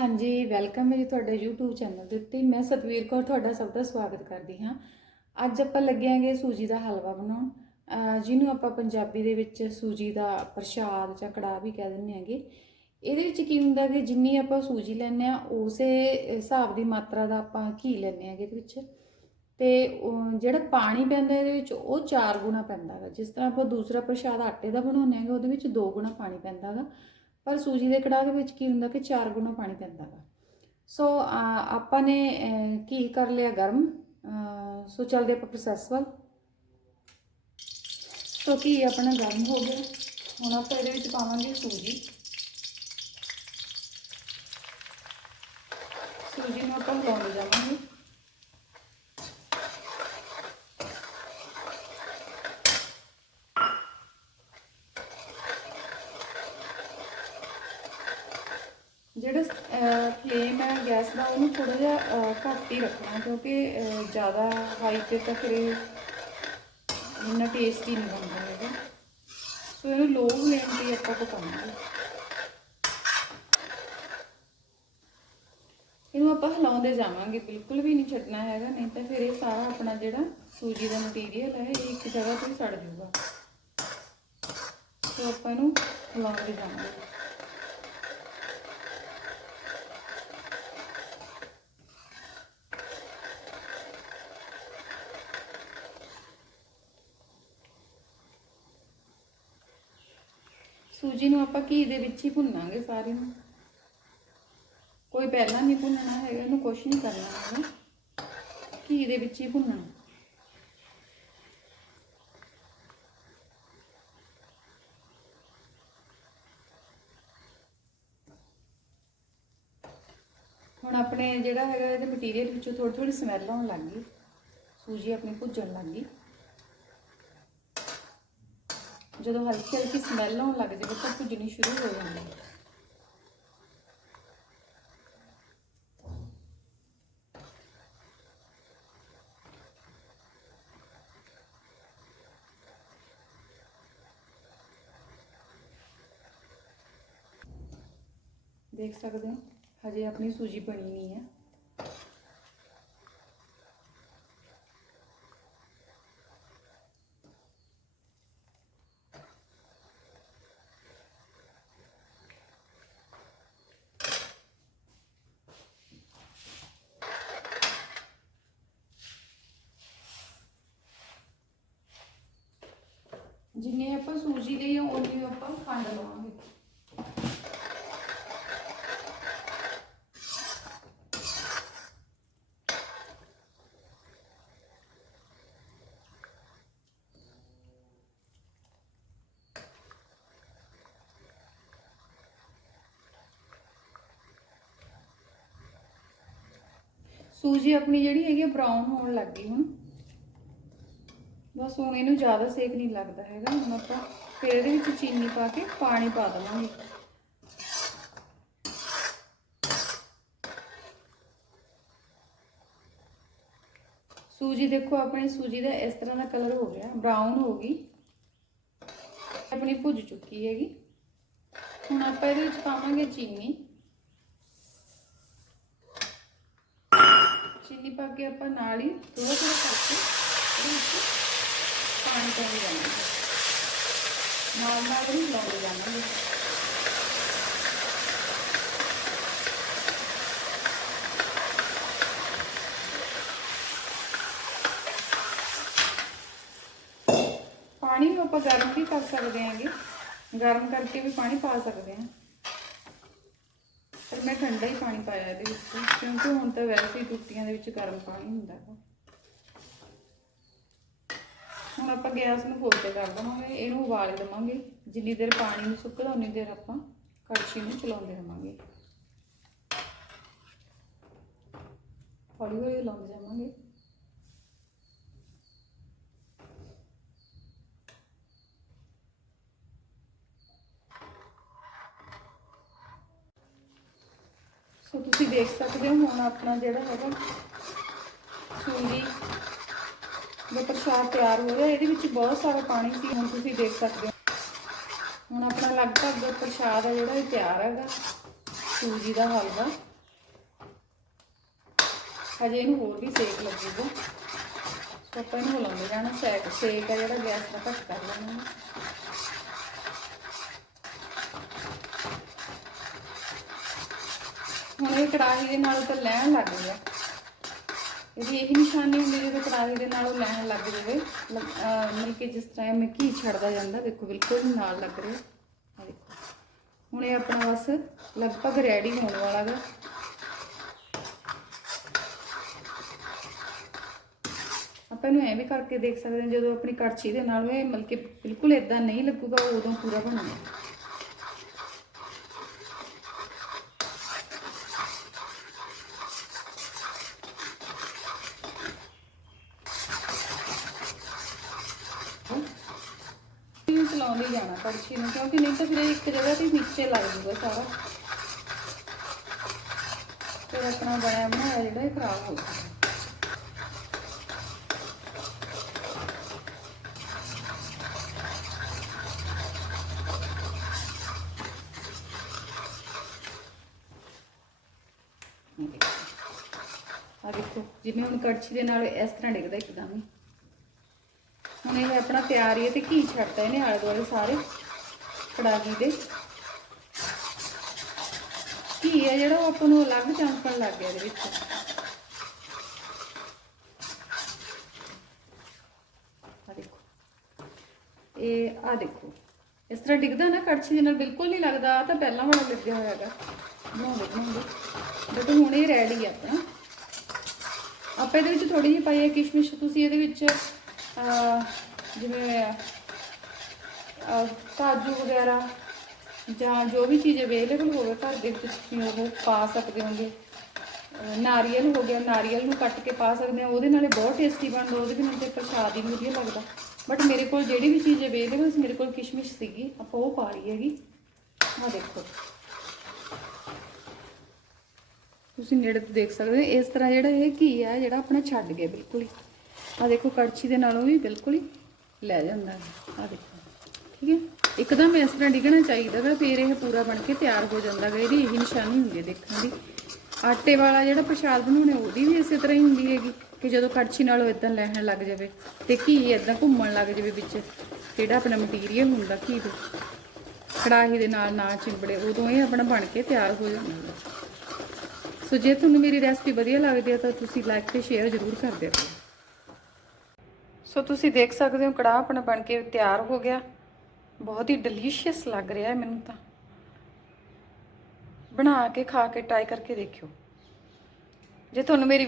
ਹਾਂਜੀ ਵੈਲਕਮ ਹੈ ਜੀ ਤੁਹਾਡੇ YouTube ਚੈਨਲ ਦੇ ਉੱਤੇ। ਮੈਂ ਸਤਵੀਰ ਕੌਰ, ਤੁਹਾਡਾ ਸਭ ਦਾ ਸਵਾਗਤ ਕਰਦੀ ਹਾਂ। ਅੱਜ ਆਪਾਂ ਲੱਗਿਆਂਗੇ ਸੂਜੀ ਦਾ ਹਲਵਾ ਬਣਾਉਣ। ਜਿਹਨੂੰ ਆਪਾਂ ਪੰਜਾਬੀ ਦੇ ਵਿੱਚ ਸੂਜੀ ਦਾ ਪ੍ਰਸ਼ਾਦ ਜਾਂ ਕੜਾਹ ਵੀ ਕਹਿ ਦਿੰਦੇ ਹੈਗੇ। ਇਹਦੇ ਵਿੱਚ ਕੀ ਹੁੰਦਾ ਕਿ ਜਿੰਨੀ ਆਪਾਂ ਸੂਜੀ ਲੈਂਦੇ ਆ ਉਸੇ ਹਿਸਾਬ ਦੀ ਮਾਤਰਾ ਦਾ ਆਪਾਂ ਘੀ ਲੈਂਦੇ ਹੈਗੇ ਇਹਦੇ ਵਿੱਚ। ਤੇ ਜਿਹੜਾ ਪਾਣੀ ਪੈਂਦਾ ਇਹਦੇ ਵਿੱਚ, ਉਹ 4 ਗੁਣਾ ਪੈਂਦਾ ਹੈ ਜਿਸ ਤਰ੍ਹਾਂ ਆਪਾਂ ਦੂਸਰਾ ਪ੍ਰਸ਼ਾਦ ਆਟੇ ਦਾ ਬਣਾਉਂਦੇ ਹੈਗੇ, ਉਹਦੇ ਵਿੱਚ 2 ਗੁਣਾ ਪਾਣੀ ਪੈਂਦਾ ਹੈਗਾ ਪਰ ਸੂਜੀ ਦੇ ਕੜਾਹ ਦੇ ਵਿੱਚ ਕੀ ਹੁੰਦਾ ਕਿ 4 ਗੁਣਾ ਪਾਣੀ ਪੈਂਦਾ ਵਾ। ਸੋ ਆਪਾਂ ਨੇ ਅਹ, ਘੀ ਕਰ ਲਿਆ ਗਰਮ? ਸੋ ਚੱਲਦੇ ਆਪਾਂ ਪ੍ਰੋਸੈਸ ਵੱਲ। ਸੋ ਘੀ ਆਪਣਾ ਗਰਮ ਹੋ ਗਿਆ। ਹੁਣ ਆਪਾਂ ਇਹਦੇ ਵਿੱਚ ਪਾਵਾਂਗੇ ਸੂਜੀ। ਸੂਜੀ ਨੂੰ ਆਪਾਂ ਹਿਲਾਉਂਦੇ ਜਾਵਾਂਗੇ। ਜਿਹੜਾ ਫਲੇਮ ਹੈ ਗੈਸ ਦਾ, ਉਹਨੂੰ ਥੋੜਾ ਜਿਹਾ ਘੱਟ ਹੀ ਰੱਖਣਾ, ਕਿਉਂਕਿ ਜ਼ਿਆਦਾ ਹਾਈ ਤੇ ਤਾਂ ਫਿਰ ਇੰਨਾ ਟੇਸਟੀ ਨਹੀਂ ਬਣਦਾ ਹੈਗਾ। ਸੋ ਇਹਨੂੰ ਲੋ ਫਲੇਮ ਤੇ ਹੀ ਆਪਾਂ ਪਕਾਵਾਂਗੇ। ਇਹਨੂੰ ਆਪਾਂ ਹਿਲਾਉਂਦੇ ਜਾਵਾਂਗੇ, ਬਿਲਕੁਲ ਵੀ ਨਹੀਂ ਛੱਡਣਾ ਹੈਗਾ, ਨਹੀਂ ਤਾਂ ਫਿਰ ਇਹ ਸਾਰਾ ਆਪਣਾ ਜਿਹੜਾ ਸੂਜੀ ਦਾ ਮਟੀਰੀਅਲ ਹੈ, ਇਹ ਇੱਕ ਜਗ੍ਹਾ ਤੇ ਹੀ ਸੜ ਜਾਊਗਾ। ਸੋ ਆਪਾਂ ਇਹਨੂੰ ਹਿਲਾਉਂਦੇ ਜਾਵਾਂਗੇ। ਸੂਜੀ ਨੂੰ ਆਪਾਂ ਘੀ ਦੇ ਵਿੱਚ ਹੀ ਭੁੰਨਾਂਗੇ ਸਾਰੀ ਨੂੰ। ਕੋਈ ਪਹਿਲਾਂ ਨਹੀਂ ਭੁੰਨਣਾ ਹੈਗਾ, ਇਹਨੂੰ ਕੁਛ ਨਹੀਂ ਕਰਨਾ ਹੈਗਾ। ਘੀ ਦੇ ਵਿੱਚ ਹੀ ਭੁੰਨਣਾ। ਹੁਣ ਆਪਣੇ ਜਿਹੜਾ ਹੈਗਾ, ਇਹਦੇ ਮਟੀਰੀਅਲ ਵਿੱਚੋਂ ਥੋੜੀ ਥੋੜੀ ਸਮੈਲ ਆਉਣ ਲੱਗ ਗਈ। ਸੂਜੀ ਆਪਣੀ ਭੁੱਜਣ ਲੱਗ ਗਈ। ਜਦੋਂ ਹਲਕੀ ਹਲਕੀ ਸਮੈਲ ਆਉਣ ਲੱਗ ਜਾਵੇ ਤਾਂ ਭੁੱਜਣੀ ਸ਼ੁਰੂ ਹੋ ਜਾਂਦੀ ਹੈ। ਦੇਖ ਸਕਦੇ ਹੋ, ਹਜੇ ਆਪਣੀ ਸੂਜੀ ਬਣੀ ਨਹੀਂ ਹੈ। ਜਿੰਨੇ ਆਪਾਂ ਸੂਜੀ ਲਈ ਆ ਉਨੀ ਆਪਾਂ ਖੰਡ ਲਵਾਂਗੇ। ਸੂਜੀ ਆਪਣੀ ਜਿਹੜੀ ਹੈਗੀ ਬਰਾਊਨ ਹੋਣ ਲੱਗ ਗਈ ਹੁਣ। ਬਸ ਹੁਣ ਇਹਨੂੰ ਜ਼ਿਆਦਾ ਸੇਕ ਨਹੀਂ ਲੱਗਦਾ ਹੈਗਾ। ਹੁਣ ਆਪਾਂ ਫਿਰ ਇਹਦੇ ਵਿੱਚ ਚੀਨੀ ਪਾ ਕੇ ਪਾਣੀ ਪਾ ਦੇਵਾਂਗੇ। ਸੂਜੀ ਦੇਖੋ, ਆਪਣੀ ਸੂਜੀ ਦਾ ਇਸ ਤਰ੍ਹਾਂ ਦਾ ਕਲਰ ਹੋ ਗਿਆ ਬਰਾਊਨ ਹੋ ਗਈ। ਆਪਣੀ ਭੁੱਜ ਚੁੱਕੀ ਹੈਗੀ। ਹੁਣ ਆਪਾਂ ਇਹਦੇ ਵਿੱਚ ਪਾਵਾਂਗੇ ਚੀਨੀ। ਚੀਨੀ ਪਾ ਕੇ ਆਪਾਂ ਨਾਲ ਹੀ ਥੋੜਾ ਥੋੜਾ ਕਰਕੇ ਇਹਦੇ ਵਿੱਚ ਪਾਣੀ ਪਾਈ ਜਾਵਾਂਗੇ ਨਾਲ ਨਾਲ ਹੀ ਲਾਉਂਦੇ ਜਾਵਾਂਗੇ ਪਾਣੀ ਨੂੰ ਆਪਾਂ ਗਰਮ ਵੀ ਕਰ ਸਕਦੇ ਹਾਂਗੇ। ਗਰਮ ਕਰਕੇ ਵੀ ਪਾਣੀ ਪਾ ਸਕਦੇ ਹਾਂ। ਪਰ ਮੈਂ ਠੰਡਾ ਹੀ ਪਾਣੀ ਪਾਇਆ ਇਹਦੇ ਵਿੱਚ, ਕਿਉਂਕਿ ਹੁਣ ਤਾਂ ਵੈਸੇ ਹੀ ਟੁੱਟੀਆਂ ਦੇ ਵਿੱਚ ਗਰਮ ਪਾਣੀ ਹੁੰਦਾ ਹੈ ਹੁਣ ਆਪਾਂ ਗੈਸ ਨੂੰ ਫੁੱਲ ਤੇ ਕਰ ਦਵਾਂਗੇ, ਇਹਨੂੰ ਉਬਾਲ ਦੇਵਾਂਗੇ। ਜਿੰਨੀ ਦੇਰ ਪਾਣੀ ਨੂੰ ਸੁੱਕਦਾ, ਉਨੀ ਦੇਰ ਆਪਾਂ ਕੜਛੀ ਨੂੰ ਚਲਾਉਂਦੇ ਰਵਾਂਗੇ। ਹੌਲੀ ਹੌਲੀ ਲਾਉਂਦੇ ਜਾਵਾਂਗੇ। ਸੋ ਤੁਸੀਂ ਦੇਖ ਸਕਦੇ ਹੋ, ਹੁਣ ਆਪਣਾ ਜਿਹੜਾ ਹੈਗਾ ਸੂਜੀ ਦਾ ਪ੍ਰਸ਼ਾਦ ਤਿਆਰ ਹੋ ਰਿਹਾ। ਇਹਦੇ ਵਿੱਚ ਬਹੁਤ ਸਾਰਾ ਪਾਣੀ ਸੀ। ਹੁਣ ਤੁਸੀਂ ਦੇਖ ਸਕਦੇ ਹੋ। ਹੁਣ ਆਪਣਾ ਲਗਭਗ ਪ੍ਰਸ਼ਾਦ ਹੈ ਜਿਹੜਾ, ਇਹ ਤਿਆਰ ਹੈਗਾ ਸੂਜੀ ਦਾ ਹਲਵਾ। ਹਜੇ ਇਹਨੂੰ ਹੋਰ ਵੀ ਸੇਕ ਲੱਗੂਗਾ। ਸੋ ਆਪਾਂ ਇਹਨੂੰ ਹਿਲਾਉਂਦੇ ਜਾਣਾ। ਸੇਕ ਸੇਕ ਹੈ ਜਿਹੜਾ ਗੈਸ ਦਾ ਘੱਟ ਕਰ ਲੈਣਾ ਹੈ। ਹੁਣ ਇਹ ਕੜਾਹੀ ਦੇ ਨਾਲ ਤਾਂ ਲੈਣ ਲੱਗ ਗਿਆ। ਇਹਦੀ ਇਹੀ ਨਿਸ਼ਾਨੀ ਹੁੰਦੀ ਜਦੋਂ ਕੜਾਹੀ ਦੇ ਨਾਲ ਉਹ ਲੈਣ ਲੱਗ ਜਾਵੇ। ਮਤਲਬ ਕਿ ਜਿਸ ਤਰ੍ਹਾਂ ਮੈਂ ਘੀ ਛੱਡਦਾ ਜਾਂਦਾ, ਦੇਖੋ ਬਿਲਕੁਲ ਨਾਲ ਲੱਗ ਰਿਹਾ। ਆ ਦੇਖੋ। ਹੁਣ ਇਹ ਆਪਣਾ ਬਸ ਲਗਭਗ ਰੈਡੀ ਹੋਣ ਵਾਲਾ ਹੈ ਆਪਾਂ ਇਹਨੂੰ ਐਂ ਵੀ ਕਰਕੇ ਦੇਖ ਸਕਦੇ ਹਾਂ, ਜਦੋਂ ਆਪਣੀ ਕੜਛੀ ਦੇ ਨਾਲ ਇਹ ਮਤਲਬ ਕਿ ਬਿਲਕੁਲ ਇਦਾਂ ਨਹੀਂ ਲੱਗੂਗਾ ਉਹ ਉਦੋਂ ਪੂਰਾ ਬਣੂਗਾ। ਇਹਨੂੰ ਜਾਣਾ ਕੜਛੀ ਨੂੰ, ਕਿਉਂਕਿ ਨਹੀਂ ਤਾਂ ਫਿਰ ਇੱਕ ਜਗ੍ਹਾ ਤੇ ਨੀਚੇ ਲੱਗ ਜੂਗਾ ਸਾਰਾ। ਫਿਰ ਆਪਣਾ ਬਣਿਆ ਬਣਾਇਆ ਜਿਹੜਾ ਇਹ ਖਰਾਬ ਹੋ ਜਾਊਗਾ। ਆ ਦੇਖੋ ਜਿਵੇਂ ਹੁਣ ਕੜਛੀ ਦੇ ਨਾਲ ਇਸ ਤਰ੍ਹਾਂ ਡਿੱਗਦਾ ਇੱਕਦਮ ਹੀ। ਹੁਣ ਇਹ ਆਪਣਾ ਤਿਆਰ ਹੀ ਹੈ ਤੇ ਘੀ ਛੱਡਤਾ ਇਹਨੇ ਆਲੇ ਦੁਆਲੇ ਸਾਰੇ ਕੜਾਹੀ ਦੇ। ਘੀ ਹੈ ਜਿਹੜਾ ਉਹ ਆਪਾਂ ਨੂੰ ਅਲੱਗ ਚਮਕਣ ਲੱਗ ਗਿਆ ਇਹਦੇ ਵਿੱਚ। ਆ ਦੇਖੋ। ਇਹ ਆ ਦੇਖੋ। ਇਸ ਤਰ੍ਹਾਂ ਡਿੱਗਦਾ ਨਾ ਕੜਛੀ ਦੇ ਨਾਲ ਬਿਲਕੁਲ ਨਹੀਂ ਲੱਗਦਾ, ਆਹ ਤਾਂ ਪਹਿਲਾਂ ਵਾਲਾ ਲੱਗਿਆ ਹੋਇਆ ਹੈਗਾ। ਬਣਾਉਂਦੇ ਬਣਾਉਂਦੇ। ਬਟ ਹੁਣ ਇਹ ਰੈਡੀ ਆ ਆਪਣਾ। ਆਪਾਂ ਇਹਦੇ ਵਿੱਚ ਥੋੜੀ ਜਿਹੀ ਪਾਈ ਹੈ ਕਿਸ਼ਮਿਸ਼। ਤੁਸੀਂ ਇਹਦੇ ਵਿੱਚ ਜਿਵੇਂ ਕਾਜੂ ਵਗੈਰਾ ਜਾਂ ਜੋ ਵੀ ਚੀਜ਼ ਅਵੇਲੇਬਲ ਹੋਵੇ ਘਰ ਦੇ ਵਿੱਚ ਤੁਸੀਂ ਉਹ ਪਾ ਸਕਦੇ ਹੋਗੇ। ਨਾਰੀਅਲ ਹੋ ਗਿਆ, ਨਾਰੀਅਲ ਨੂੰ ਕੱਟ ਕੇ ਪਾ ਸਕਦੇ ਆ। ਉਹਦੇ ਨਾਲੇ ਬਹੁਤ ਟੇਸਟੀ ਬਣਦਾ, ਉਹਦੇ ਬਿਨਾਂ ਤੇ ਪ੍ਰਸ਼ਾਦ ਹੀ ਵਧੀਆ ਲੱਗਦਾ। ਬਟ ਮੇਰੇ ਕੋਲ ਜਿਹੜੀ ਵੀ ਚੀਜ਼ ਅਵੇਲੇਬਲ ਸੀ, ਮੇਰੇ ਕੋਲ ਕਿਸ਼ਮਿਸ਼ ਸੀਗੀ, ਆਪਾਂ ਉਹ ਪਾ ਲਈ ਹੈਗੀ। ਆਹ ਦੇਖੋ। ਤੁਸੀਂ ਨੇੜੇ ਤੋਂ ਦੇਖ ਸਕਦੇ ਹੋ, ਇਸ ਤਰ੍ਹਾਂ ਜਿਹੜਾ ਇਹ ਘੀ ਆ, ਜਿਹੜਾ ਆਪਣਾ ਛੱਡ ਗਿਆ, ਬਿਲਕੁਲ ਹੀ। ਆ ਦੇਖੋ, ਕੜਛੀ ਦੇ ਨਾਲੋਂ ਵੀ ਬਿਲਕੁਲ ਹੀ ਲੈ ਜਾਂਦਾ ਆ ਦੇਖੋ, ਠੀਕ ਹੈ? ਇੱਕਦਮ ਇਸ ਤਰ੍ਹਾਂ ਡਿੱਗਣਾ ਚਾਹੀਦਾ ਵਾ, ਫਿਰ ਇਹ ਪੂਰਾ ਬਣ ਕੇ ਤਿਆਰ ਹੋ ਜਾਂਦਾ ਗਾ। ਇਹਦੀ ਇਹੀ ਨਿਸ਼ਾਨੀ ਹੁੰਦੀ ਹੈ ਦੇਖਣ ਦੀ। ਆਟੇ ਵਾਲਾ ਜਿਹੜਾ ਪ੍ਰਸ਼ਾਦ ਬਣਾਉਣੇ, ਉਹਦੀ ਵੀ ਇਸੇ ਤਰ੍ਹਾਂ ਹੀ ਹੁੰਦੀ ਹੈਗੀ ਕਿ ਜਦੋਂ ਕੜਛੀ ਨਾਲੋਂ ਇਦਾਂ ਲੈਣ ਲੱਗ ਜਾਵੇ ਤੇ ਘੀ ਇਦਾਂ ਘੁੰਮਣ ਲੱਗ ਜਾਵੇ ਵਿੱਚ, ਜਿਹੜਾ ਆਪਣਾ ਮਟੀਰੀਅਲ ਹੁੰਦਾ ਘੀ ਦੇ। ਕੜਾਹੀ ਦੇ ਨਾਲ ਨਾ ਚਿੰਬੜੇ, ਉਦੋਂ ਇਹ ਆਪਣਾ ਬਣ ਕੇ ਤਿਆਰ ਹੋ ਜਾਂਦਾ ਸੋ ਜੇ ਤੁਹਾਨੂੰ ਮੇਰੀ ਰੈਸਪੀ ਵਧੀਆ ਲੱਗਦੀ ਹੈ ਤਾਂ ਤੁਸੀਂ ਲਾਈਕ ਤੇ ਸ਼ੇਅਰ ਜ਼ਰੂਰ ਕਰ ਦਿਓ। ਸੋ ਤੁਸੀਂ ਦੇਖ ਸਕਦੇ ਹੋ ਕੜਾਹ ਆਪਣਾ ਬਣ ਕੇ ਤਿਆਰ ਹੋ ਗਿਆ। ਬਹੁਤ ਹੀ ਡਿਲੀਸ਼ੀਅਸ ਲੱਗ ਰਿਹਾ ਹੈ ਮੈਨੂੰ ਤਾਂ। ਬਣਾ ਕੇ, ਖਾ ਕੇ ਟਰਾਈ ਕਰਕੇ ਦੇਖਿਓ। ਜੇ ਤੁਹਾਨੂੰ ਮੇਰੀ